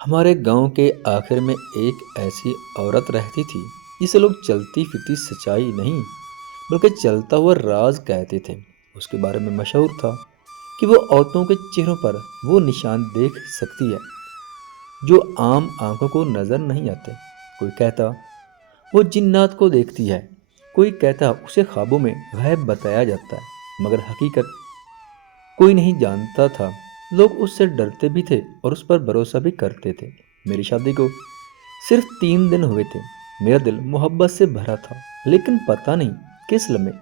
ہمارے گاؤں کے آخر میں ایک ایسی عورت رہتی تھی جسے لوگ چلتی پھرتی سچائی نہیں بلکہ چلتا ہوا راز کہتے تھے۔ اس کے بارے میں مشہور تھا کہ وہ عورتوں کے چہروں پر وہ نشان دیکھ سکتی ہے جو عام آنکھوں کو نظر نہیں آتے۔ کوئی کہتا وہ جنات کو دیکھتی ہے، کوئی کہتا اسے خوابوں میں غیب بتایا جاتا ہے، مگر حقیقت کوئی نہیں جانتا تھا۔ لوگ اس سے ڈرتے بھی تھے اور اس پر بھروسہ بھی کرتے تھے۔ میری شادی کو صرف 3 دن ہوئے تھے۔ میرا دل محبت سے بھرا تھا، لیکن پتہ نہیں کس لمحے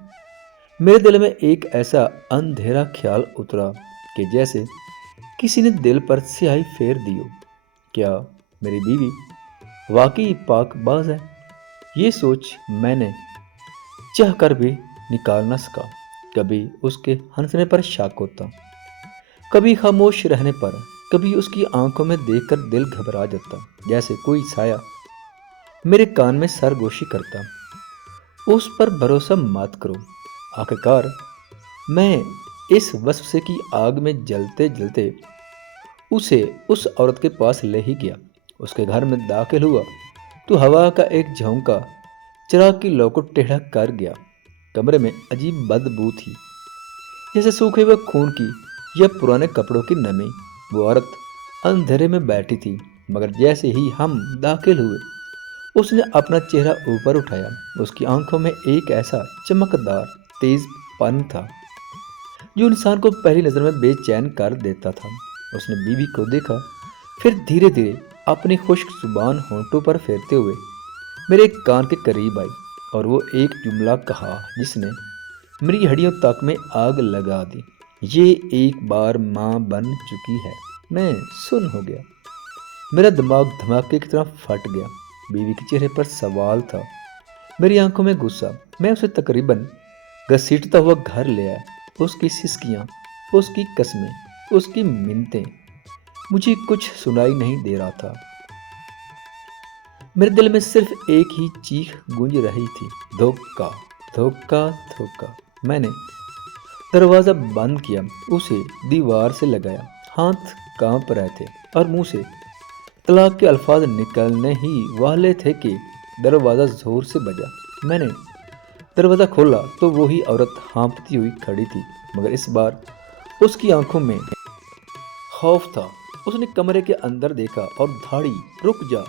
میرے دل میں ایک ایسا اندھیرا خیال اترا کہ جیسے کسی نے دل پر سیاہی پھیر دی ہو۔ کیا میری بیوی واقعی پاک باز ہے؟ یہ سوچ میں نے چاہ کر بھی نکال نہ سکا۔ کبھی اس کے ہنسنے پر شک ہوتا، کبھی خاموش رہنے پر، کبھی اس کی آنکھوں میں دیکھ کر دل گھبرا جاتا، جیسے کوئی سایہ میرے کان میں سرگوشی کرتا، اس پر بھروسہ مت کرو۔ آخرکار میں اس وسوسے کی آگ میں جلتے جلتے اسے اس عورت کے پاس لے ہی گیا۔ اس کے گھر میں داخل ہوا تو ہوا کا ایک جھونکا چراغ کی لو کو ٹیڑھا کر گیا۔ کمرے میں عجیب بدبو تھی، جیسے سوکھے ہوئے خون کی یا پرانے کپڑوں کی نمی۔ وہ عورت اندھیرے میں بیٹھی تھی، مگر جیسے ہی ہم داخل ہوئے اس نے اپنا چہرہ اوپر اٹھایا۔ اس کی آنکھوں میں ایک ایسا چمکدار تیز پن تھا جو انسان کو پہلی نظر میں بے چین کر دیتا تھا۔ اس نے بیوی کو دیکھا، پھر دھیرے دھیرے اپنی خشک زبان ہونٹوں پر پھیرتے ہوئے میرے کان کے قریب آئی، اور وہ ایک جملہ کہا جس نے میری ہڈیوں تک میں آگ لگا دی۔ یہ ایک بار ماں بن چکی ہے۔ میں سن ہو گیا، میرا دماغ دھماکے کی طرح پھٹ گیا۔ بیوی کے چہرے پر سوال تھا، میری آنکھوں میں غصہ۔ میں اسے تقریباً گھسیٹتا ہوا گھر لے آیا۔ اس کی سسکیاں، اس کی قسمیں، اس کی منتیں، مجھے کچھ سنائی نہیں دے رہا تھا۔ میرے دل میں صرف ایک ہی چیخ گونج رہی تھی، دھوکہ، دھوکہ، دھوکہ۔ میں نے دروازہ بند کیا، اسے دیوار سے لگایا۔ ہاتھ کانپ رہے تھے اور منہ سے طلاق کے الفاظ نکلنے ہی والے تھے کہ دروازہ زور سے بجا۔ میں نے دروازہ کھولا تو وہی عورت ہانپتی ہوئی کھڑی تھی، مگر اس بار اس کی آنکھوں میں خوف تھا۔ اس نے کمرے کے اندر دیکھا اور دھاڑی، رک جا،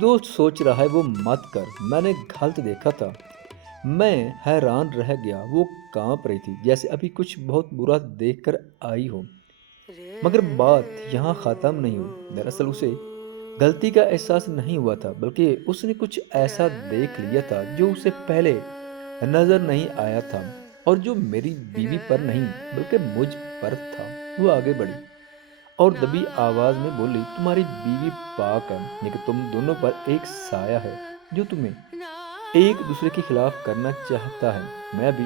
جو سوچ رہا ہے وہ مت کر۔ میں نے غلط دیکھا تھا۔ میں حیران رہ گیا۔ وہ کانپ رہی تھی، جیسے ابھی کچھ بہت برا دیکھ کر آئی ہو۔ مگر بات یہاں ختم نہیں ہوئی۔ دراصل اسے غلطی کا احساس نہیں ہوا تھا، بلکہ اس نے کچھ ایسا دیکھ لیا تھا جو اسے پہلے نظر نہیں آیا تھا، اور جو میری بیوی پر نہیں بلکہ مجھ پر تھا۔ وہ آگے بڑھی اور دبی آواز میں بولی، تمہاری بیوی پاک ہے، لیکن تم دونوں پر ایک سایہ ہے جو تمہیں ایک دوسرے کے خلاف کرنا چاہتا ہے۔ میں بھی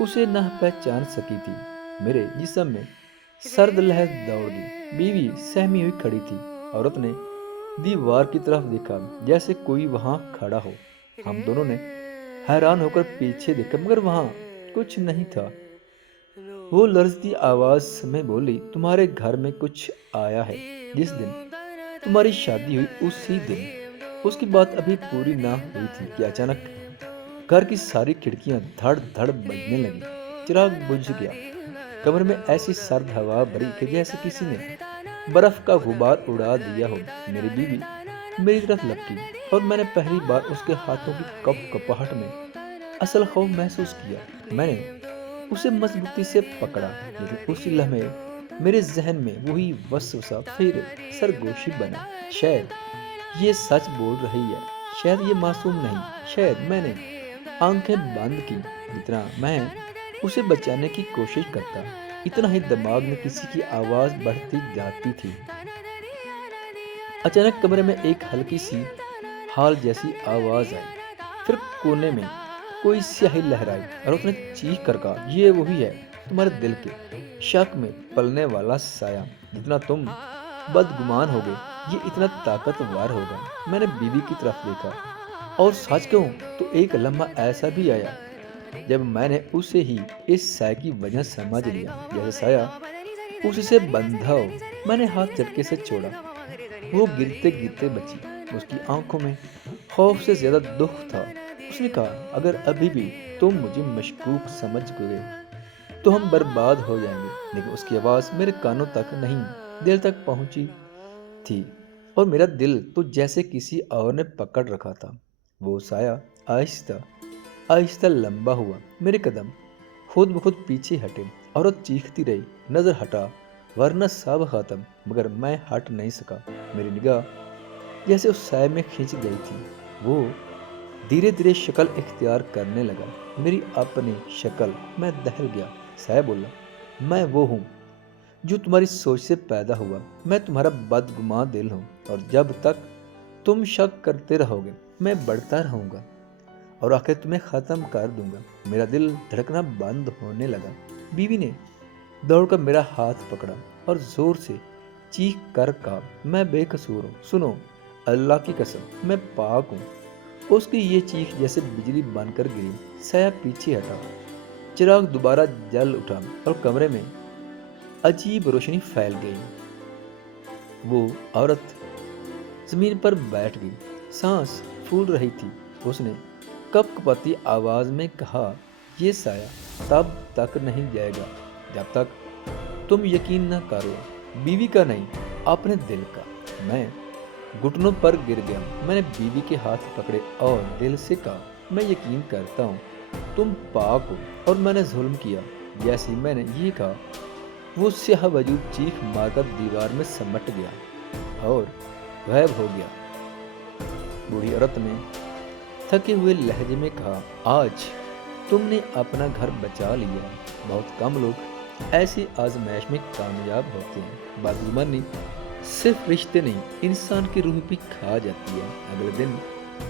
اسے نہ پہچان سکی تھی۔ میرے جسم میں سرد لہر دوڑ گئی۔ بیوی سہمی ہوئی کھڑی تھی۔ عورت نے دیوار کی طرف دیکھا جیسے کوئی وہاں کھڑا ہو۔ ہم دونوں نے حیران ہو کر پیچھے دیکھا، مگر وہاں کچھ نہیں تھا۔ وہ لرزتی آواز میں بولی، تمہارے گھر میں کچھ آیا ہے۔ جس دن تمہاری شادی ہوئی اسی دن۔ اس کی بات ابھی پوری نہ ہوئی تھی کہ اچانک گھر کی ساری کھڑکیاں دھڑ دھڑ بجنے لگی۔ چراغ بجھ گیا۔ کمرے میں ایسی سرد ہوا بھری کہ جیسے کسی نے برف کا غبار اڑا دیا ہو۔ میری بیوی میری طرف لپکی اور میں نے پہلی بار اس کے ہاتھوں کی کپ کپاہٹ میں اصل خوف محسوس کیا۔ میں نے اسے مضبوطی سے پکڑا، لیکن اسی لمحے میرے ذہن میں وہی وسوسہ پھر سرگوشی بنا۔ شاید یہ سچ بول رہی ہے، شاید یہ معصوم نہیں۔ شاید میں نے آنکھیں بند کی۔ جتنا میں اسے بچانے کی کوشش کرتا، اتنا ہی دماغ میں کسی کی آواز بڑھتی جاتی تھی۔ اچانک کمرے میں ایک ہلکی سی ہال جیسی آواز آئی، پھر کونے میں کوئی سیاہی لہرائی اور اس نے چیخ کر کہا، یہ وہی ہے، تمہارے دل کے شک میں پلنے والا سایہ۔ جتنا تم بدگمان ہوگے یہ اتنا طاقتور ہوگا۔ میں نے بیوی کی طرف دیکھا، اور سچ کہوں تو ایک لمحہ ایسا بھی آیا جب میں نے اسے ہی اس سایہ کی وجہ سمجھ لیا، جیسے سایہ اسی سے بندھا ہو۔ میں نے ہاتھ جھٹکے سے چھوڑا وہ گرتے گرتے بچی، اس کی آنکھوں میں خوف سے زیادہ دکھ تھا۔ اس نے کہا اگر ابھی بھی تم مجھے مشکوک سمجھ گئے تو ہم برباد ہو جائیں گے، لیکن اس کی آواز میرے کانوں تک نہیں، دل تک پہنچی تھی، اور میرا دل تو جیسے کسی اور نے پکڑ رکھا تھا۔ وہ سایہ آہستہ آہستہ لمبا ہوا، میرے قدم خود بخود پیچھے ہٹے، عورت چیختی رہی، نظر ہٹا ورنہ سب ختم، مگر میں ہٹ نہیں سکا۔ میری نگاہ جیسے اس سائے میں کھنچ گئی تھی۔ وہ دھیرے دھیرے شکل اختیار کرنے لگا، میری اپنی شکل۔ میں دہل گیا۔ سایہ بولا، میں وہ ہوں جو تمہاری سوچ سے پیدا ہوا، میں تمہارا بدگماں دل ہوں، اور جب تک تم شک کرتے رہو گے میں بڑھتا رہوں گا اور آخر تمہیں ختم کر دوں گا۔ میرا دل دھڑکنا بند ہونے لگا۔ بیوی نے دوڑ کر میرا ہاتھ پکڑا اور زور سے چیخ کر کہا، میں بے قصور ہوں، سنو، اللہ کی قسم میں پاک ہوں۔ اس کی یہ چیخ جیسے بجلی بن کر گری۔ سایہ پیچھے ہٹا، چراغ دوبارہ جل اٹھا اور کمرے میں عجیب روشنی پھیل گئی۔ وہ عورت زمین پر بیٹھ گئی، سانس پھول رہی تھی۔ اس نے کپ کپاتی آواز میں کہا، یہ سایہ تب تک نہیں جائے گا جب تک تم یقین نہ کرو، بیوی کا نہیں، اپنے دل کا۔ میں گھٹنوں پر گر گیا۔ میں نے بیوی کے ہاتھ پکڑے اور دل سے کہا، میں یقین کرتا ہوں تم پاک ہو اور میں نے ظلم کیا۔ جیسے میں نے یہ کہا وہ سیاہ وجود چیخ مار کر دیوار میں سمٹ گیا اور غائب ہو گیا۔ بوڑھی عورت نے تھکے ہوئے لہجے میں کہا، آج تم نے اپنا گھر بچا لیا۔ بہت کم لوگ ایسی آزمائش میں کامیاب ہوتے ہیں۔ بدگمانی صرف رشتے نہیں، انسان کی روح بھی کھا جاتی ہے۔ اگلے دن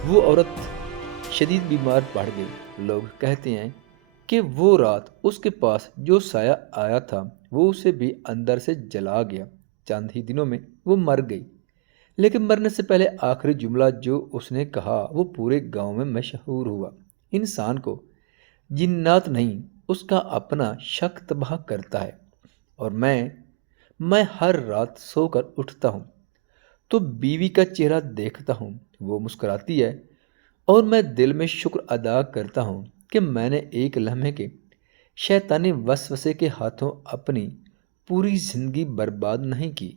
وہ عورت شدید بیمار پڑ گئی۔ لوگ کہتے ہیں کہ وہ رات اس کے پاس جو سایہ آیا تھا وہ اسے بھی اندر سے جلا گیا۔ چند ہی دنوں میں وہ مر گئی، لیکن مرنے سے پہلے آخری جملہ جو اس نے کہا وہ پورے گاؤں میں مشہور ہوا، انسان کو جنات نہیں اس کا اپنا شک تباہ کرتا ہے۔ اور میں ہر رات سو کر اٹھتا ہوں تو بیوی کا چہرہ دیکھتا ہوں، وہ مسکراتی ہے، اور میں دل میں شکر ادا کرتا ہوں کہ میں نے ایک لمحے کے شیطانی وسوسے کے ہاتھوں اپنی پوری زندگی برباد نہیں کی۔